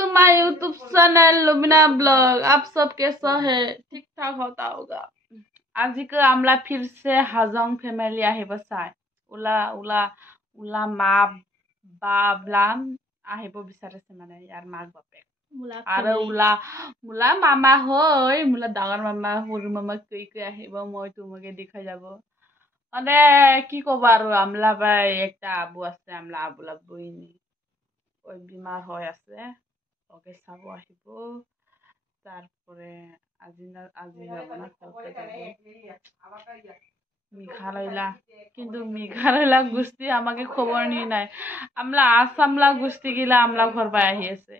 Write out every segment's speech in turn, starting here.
To my YouTube channel Lubina blog. आप सब कैसा है? ठीक ठाक होता होगा। आज को आमला फिर से हाजং फैमिली आहे बसाय उला उला उला मा बाबलाम आहे बो बिचारसे माने यार माक बापेक आरो उला मुला मामा होय मुला डाঙৰ मामा সৰু মামা কই কই আহিব মই তোমাকে দেখাই যাব মানে কি কবা আৰু আমলা বাই একটা আবু আছে আমলা আবুলা বইনি ওই বিমার হয় আছে ওকে চাব আহিব তারপরে আজি যাব না কালকে যাব মেঘালয়লা কিন্তু মেঘালয়লা গুস্তি আমাকে খবর নি নাই আমলা আসামলা গুস্তি গিলা আমলা ঘর পাই আহি আছে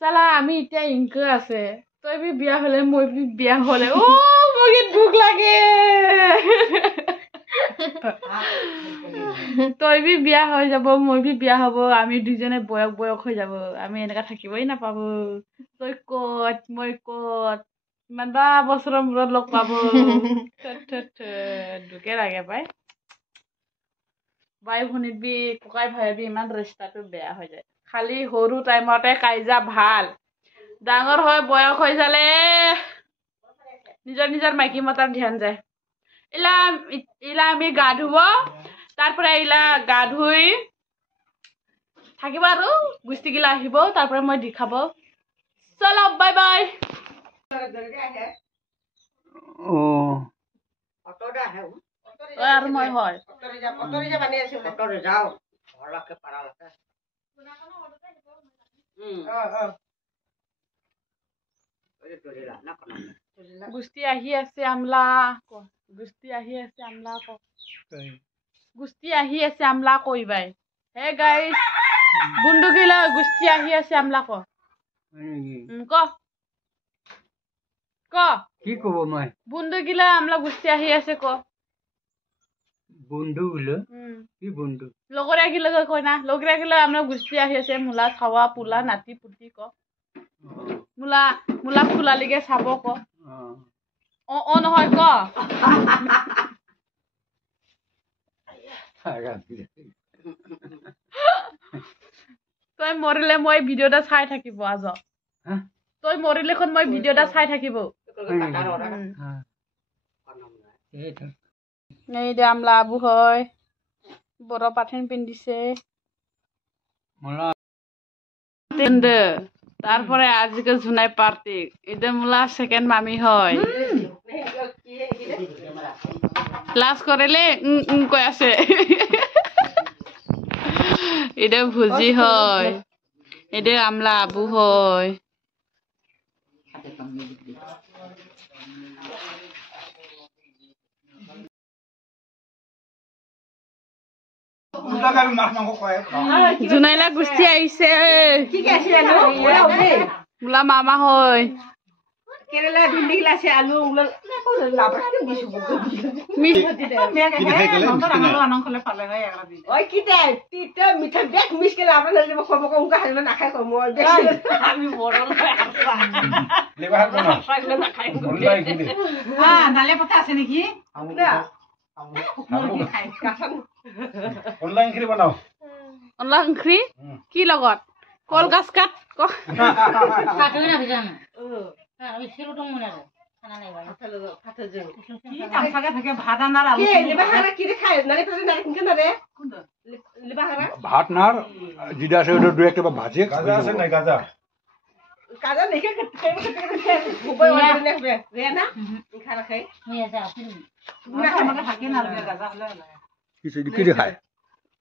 সালা আমি ইটা ইনকে আছে তই বি বিয়া হলে মই বি বিয়া হলে ও মগে দুখ লাগে তই বি বিয়া হৈ যাব মই বি বিয়া হব আমি দুজনে বয়স হৈ যাব আমি এনেকা থাকিবই না পাবো তই কত মই কত ইমান বা বছৰৰ মূৰত লগ পাব দুকে লাগে পাই বাই ভনিত বি ককাই ভাই বি ইমান ৰিস্তাটো বেয়া হৈ যায় খালি সৰু টাইমতে কাইজা ভাল ডাঙৰ হয় বয়স হৈ যালে নিজৰ মাইকী মতাৰ ধ্যান যায় ইলা আমি গা ধুব তাৰপৰে ইলা গা ধুই থাকিব আৰু গুস্তি গিলা আহিব তারপরে মই দেখাব চলো বাই বাই ও অটোটা আহে ওই আর মই হয় অটোরে যা বানি আছে অটোরে যাও ঘরলাকে পারালাকে গুস্তি আহি আছে আমলা গুস্তি আহি আছে আমলা গুস্তি আহি আছে আমলা কইবাই হে গাইস বুন্ডুকিলা গুস্তি আহি আছে আমলা ক কি কব মই বুন্ডুকিলা আমলা গুস্তি আহি আছে ক বুন্ডুকিলা কি বুন্ডু লগরা গিলা কই না লগরা গিলা আমরা গুস্তি আহি আছে মুলা খাওয়া পুলা নাতি পুতি ক মুলা মুলা ফুলালিগে চাব ক অ নহয় ক তই মৰিলে মই ভিডিওটা চাই থাকিব আজ তই মৰিলে খন মই ভিডিওটা চাই থাকিব এই দে আমলা আবু হয় বড় পাঠেন পিন্দিছে তারপরে আজকে জুনাই পার্টি এটা মুলা সেকেন্ড মামি হয় ক্লাস করেলে কই আছে এটা ভুজি হয় এটা আমলা আবু হয় জুনাইলা গুস্তি আইছে কি কি আছে জানো মুলা মামা হয় কেরালা ভিন্ডি গিলাছে আলু উলা লাবড়া দিছু মিস দিতে আমরা আনখলে পালে হয় একলা দিন ওই কিতে তিতে মিঠা বেক মিস কে লাবড়া লইব খব কম কা হাইলো না খাই কম আমি বড় লয় লেবা হাত না খাইলে না খাই হ্যাঁ নালে পতা আছে নাকি আমরা মুরগি খাই কাসান অনলাইন ওংখ্রি বানাও অনলাইন ওংখ্রি কি লগত কল গাছ কাট কাটলে না ভিজান আমি ছিল তো মনে আছে খানা নাই ভাই ফাটা যে কি তামসাগে থাকে ভাত আনার আলু কি লেবা হারা কি রে খায় নারে পরে নারে কিনকে না রে কোন লেবা হারা ভাত নার জিডা আছে ওটা দুই একটা ভাজে গাজা আছে না গাজা গাজা দেখে কেটে গোবর ওরে নেবে রে না খানা খাই নিয়ে যা আপনি না আমাকে থাকে না গাজা হলে না কিছু কি রে খায়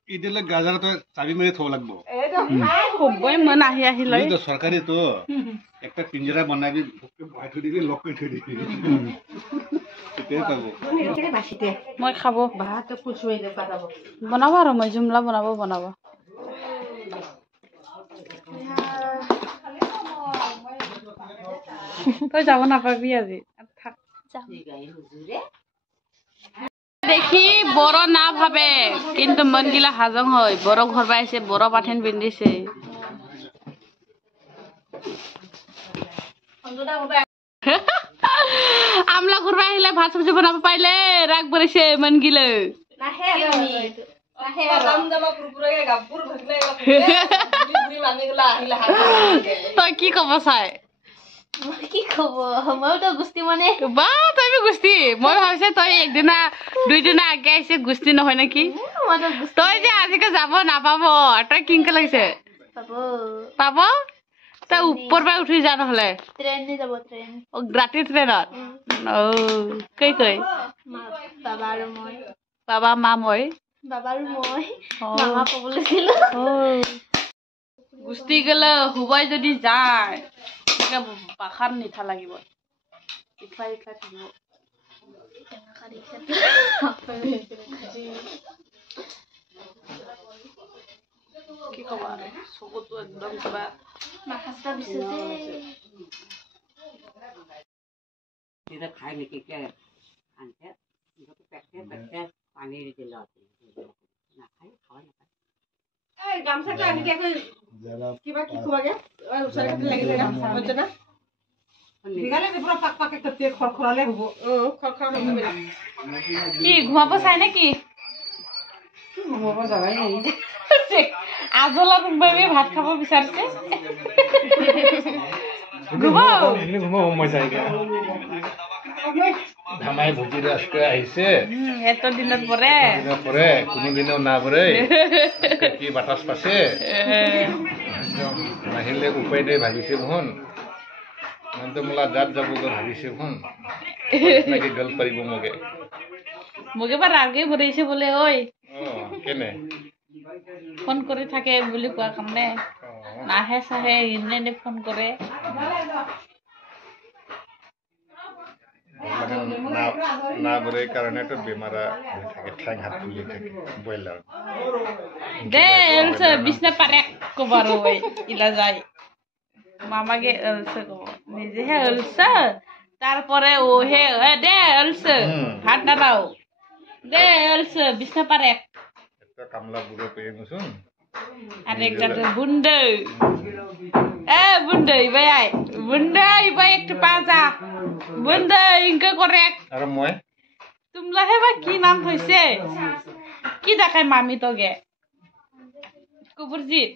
ইদিলে গাজা তো চাবি মেরে থব লাগবো এইটো খুবই মন আহি লই তো সরকারি তো একটা পিঞ্জরা বানাবি ভুকে বহাই থৈ দিবি লক কৰি থৈ দিবি এতে পাবো মই খাব ভাত পুছুই দে পাতাব বনাব আৰু মই জুমলা বনাব তই যাব নাপাবি আজি থাক দেখি বড় না ভাবে কিন্তু মন গিলা হাজং হয় বড় ঘর পাইছে বড় পাঠেন পিন্ধিছে আমলা ঘুরবা আহিলে ভাত সবজি বনাব পাইলে রাগ বরিছে মন গিলে তই কি কব চাই কি কব মইতো গুষ্টি মানে বা তই গুষ্টি মই ভাবিছে তই একদিনা দুইদিনা আগে আহিছে গুষ্টি নহয় নেকি তই যে আজিকে যাব নাপাব তই কিনকে লাগিছে পাব তই ওপৰ পৰা উঠি যা নহলে ট্ৰেইনে যাব ট্ৰেইন ৰাতি ট্ৰেইনত কৈ কৈ বাবা আৰু মই বাবা মা মই বাবা আৰু মই মামা ক'ব লৈছিল গুষ্টি গেলে হুবাই যদি যায় পাখাৰ নিঠা লাগিব ইফা ইফা থাকিব কি কবা চকুতো একদম কিবা মাথাটা বিচছে এটা খাই নেকি কে আনতে যত পেটে পেটে পানী দিল না খাই খাওয়া না এই গামছাটা আনি কে কিবা কি খোৱাগে ওই উছাৰে কাটি লাগি যায় হচ্ছে না দিগালে পুরো পাক পাক একটা তে খরখরালে হবো খরখরা হবে না কি ঘুমাব চাই নেকি ঘুমাব যাবাই নাই আজলা তুমি ভাত খাব বিচাৰিছে ঘুমাও সময় চাই ধামাই ভুজি আজকে আহিছে এত দিনত পরে কোনোদিনও না পরে কি বাতাস পাছে নাহিলে উপায় নাই ভাবিছে মোহন মনটো মোলা জাত যাবগৈ ভাবিছে মোহন নাকি গল পাৰিব মোকে বা ৰাগে ভৰাইছে বোলে ঐ কেনে ফোন কৰি থাকে বুলি কোৱা কাৰণে নাহে চাহে এনে ফোন কৰে না বৰে কাৰণেতো বেমাৰা থাকে ঠেং হাত তুলি থাকে ব্ৰইলাৰ দে এলছে বিছনা পাৰে কবাৰ ঐ ইলা যায় মামাকে এলছে কব নিজেহে এলছে তারপরে ও হে দে এলছে ভাত না দাও দে এলছে বিছনা পাৰে একটা কামলা বুড়ো পেয়ে মুসুন আর একটা বুন্ডে বুন্ডে ভাই একটু পাজা বুন্ডে ইনকে করে আর মই তোমলা হেবা কি নাম হইছে কি দেখাই মামি তোগে কুবুরজিৎ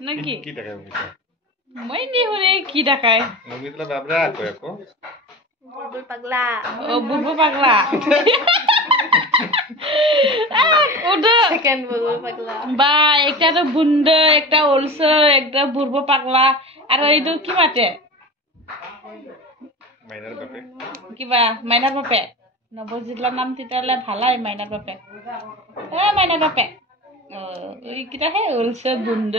নাকি কি দেখাই মই নি হরে কি দেখাই নমিতলা বাবরা কয় আকো বুলবুল পাগলা বুলবুল পাগলা সেকেন্ড বুলবুল পাগলা বা একটা তো বুন্ড একটা ওলস একটা বুলবুল পাগলা আর এইটো কি মাতে মাইনার বাপে কিবা মাইনার বাপে নবজিতলার নাম তেতিয়াহ'লে ভালাই মাইনার বাপে মাইনার বাপে ওই কিটা হে ওলস বুন্ড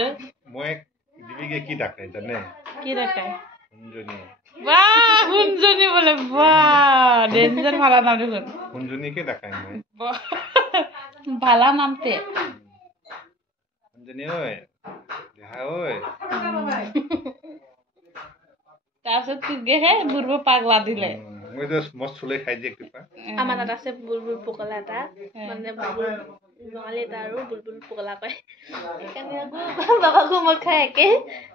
মই দিবিকে কি দেখাই জানে কি দেখায় হুঞ্জনি বাহ হুঞ্জনি বলে বাহ ডেঞ্জার ভালা নাম দেখুন হুঞ্জনিকে দেখাই মই ভালা নামতে হুঞ্জনি ওই দেখা ওই তাৰপিছত তোকে হে বুঢ়ো পাগলা দিলে মই যে মস্ত চুলে খাই যে কিবা আমাৰ তাত আছে বুলবুল পগলা এটা মানে বুলবুল বঙালী এটা আৰু বুলবুল পগলা কয় সেইকাৰণে আকৌ বাবাকো মই খাই একে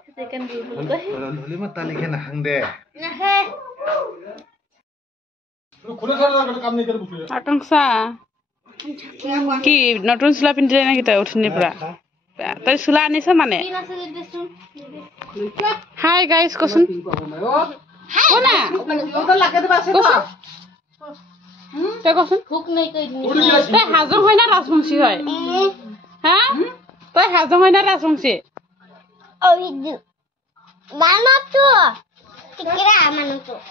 সেইকাৰণে বুলবুল কয় ধলি মই তালিকে নাখাং দে নাহে আটংসা কি নতুন চোলা পিন্ধিলে নেকি তই উঠনিৰ পৰা তই চোলা আনিছ মানে কি নাছিলে দেচোন হাই গাইজ কচোন কোনা তই কচোন ভোক নাই কৈ তই হাজং হয় না ৰাজবংশী হয় হা তই হাজং হয় না ৰাজবংশী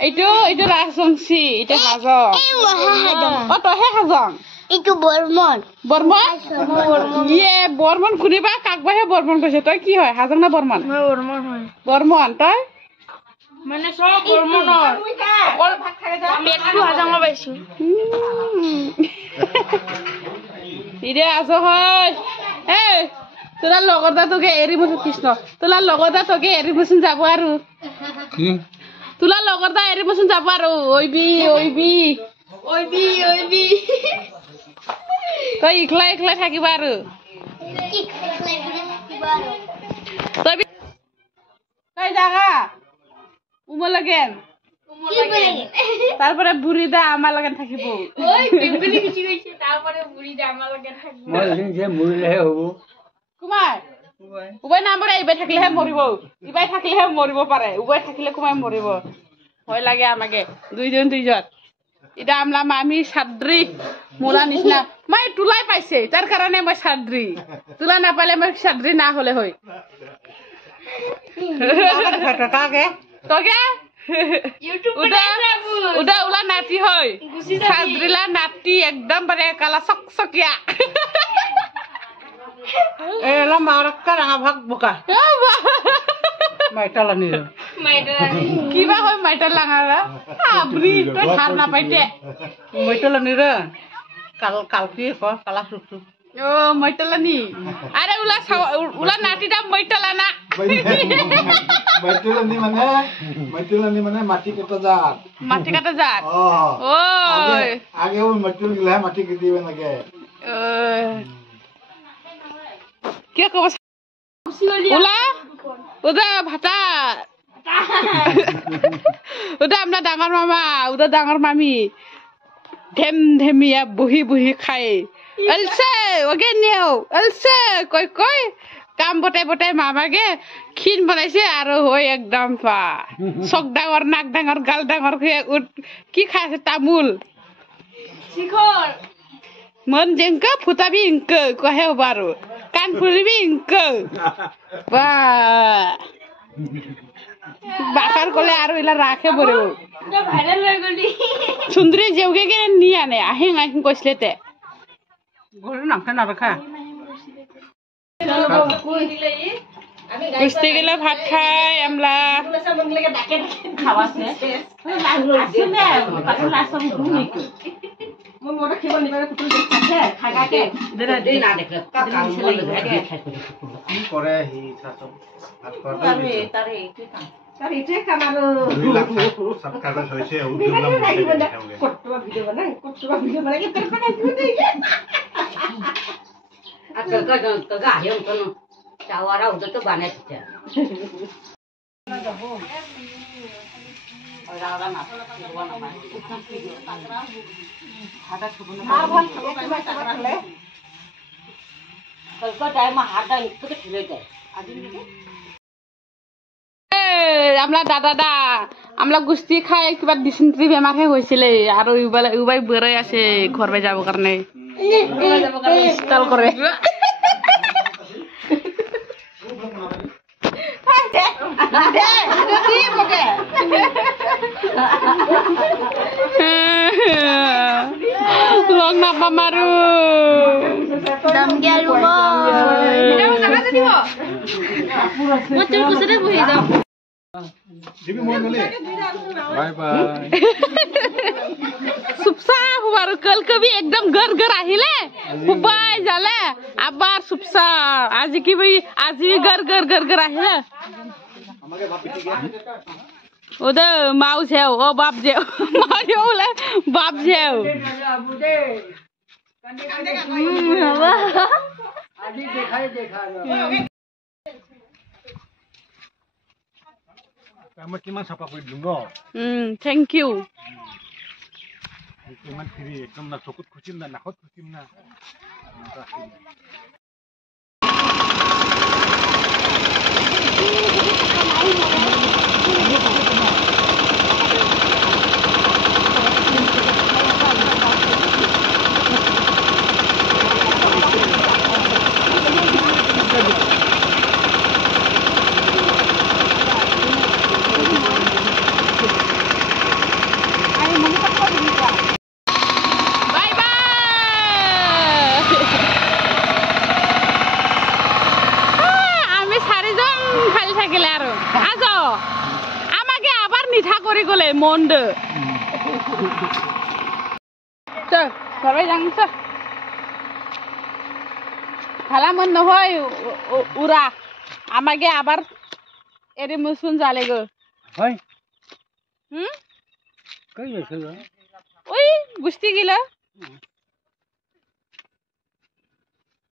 এইটো ৰাজবংশী এইটো হাজং তইহে হাজং এইটো বৰ্মন ইয়ে বৰ্মন শুনিবা কাকবাহে বৰ্মন কৈছে তই কি হয় হাজং না বৰ্মন বৰ্মন তই মানে সব বৰ্মনৰ অকল ভাত খাই যা পেটটো হাজঙৰ পাইছো ইৰে আছো হয় তোৰ লগতে তোকে এৰিবচোন কৃষ্ণ তোৰ লগতে তোকে এৰিবচোন যাব আৰু তোৰ লগতে এৰিবচোন যাব আৰু ঐবি তই ইকলা থাকিবা আৰু তই জাগা উমলাগেন তাৰপৰে বুড়ি দা আমাৰ লগত থাকিব কুমাৰ উবাই নামৰে ইবাই থাকিলেহে মৰিব ইবাই থাকিলেহে মৰিব পাৰে উবাই থাকিলে কুমাৰ মৰিব ভয় লাগে আমাকে দুইজন এতিয়া আমলা মামি সাদ্ৰি মোলা নিচিনা মই তুলাই পাইছে তাৰ কাৰণে মই সাদ্রি তুলা নাপালে মই সাদ্রি না হলে হয় তোকে উদা উলা নাতি হয় সাদ্রিলা নাতি একদম bare কালা চকচকিয়া এলা মাৰকা ৰাঙা ভাগ বোকা মাইটা লানি কিবা হয় মাইটাৰ লাঙাৰা আবৰি তই ধাৰ নাপাইতে মাইটা লানি ৰে কালকি কালা সুসু ও মাইটালানি আরে উলা নাতিটা মাইটালানা মাইটেলানি মানে মাটি কাটা জাত মাটি কাটা জাত ওই আগে ওই মাটিল গিলা মাটি কেটে দিবে নাকি কি কব উলা উদা ভাতা উদা আমরা ডাঙৰ মামা উদা ডাঙৰ মামি ধেম ধেমিয়া বহি খাই এলছে ওকে নিও এলছে কই কাম বটাই মামাকে ক্ষীণ বনাইছে আৰু হৈ একদম পা চক ডাঙৰ নাক ডাঙৰ গাল ডাঙৰ কি খাই আছে তামোল শিখৰ মন যেংক ফুটাবি ইংক কহে বাৰো কান ফুৰিবি ইংক বা বাকাৰ কলে আৰু ইলা ৰাখে বৰে ভাইৰাল হৈ গলি সুন্দৰী যেউকে কে নি আনে আহিং কৈছিলে তে গৰু নামখা নাৰখা কুস্তি গেলে ভাত খাই আমলা চাওয়াৰা ওদেৰ তো বানাচ্ছে আমলা দাদা আমলা গুস্তি খাই কিবা ডিসেন্ট্ৰি বেমাৰহে হৈছিলে আৰু উবাই বৰাই আছে ঘৰ বাই যাব কাৰণে ইনষ্টল কৰে লগ নাপাম আৰু চুপচাপ হব আৰু কল কবি একদম গৰ আহিলে উবাই যালে আবার চুপচাপ আজি কি ভাই আজি গর আহিলে ওদে মাও যেও ও বাপ যেও মাও বলে বাপ যেও মই কিমান চাফা কৰি দিম ন থেংক ইউ কিমান ফ্ৰী একদম না চকুত খুচিম না নাকত খুচিম না মন্দ সবাই জানিস খেলা মন নহয় উরা আমাকে আবার এরে মুসুন জালে গো হয় কই আছে ওই গুষ্টি গিলা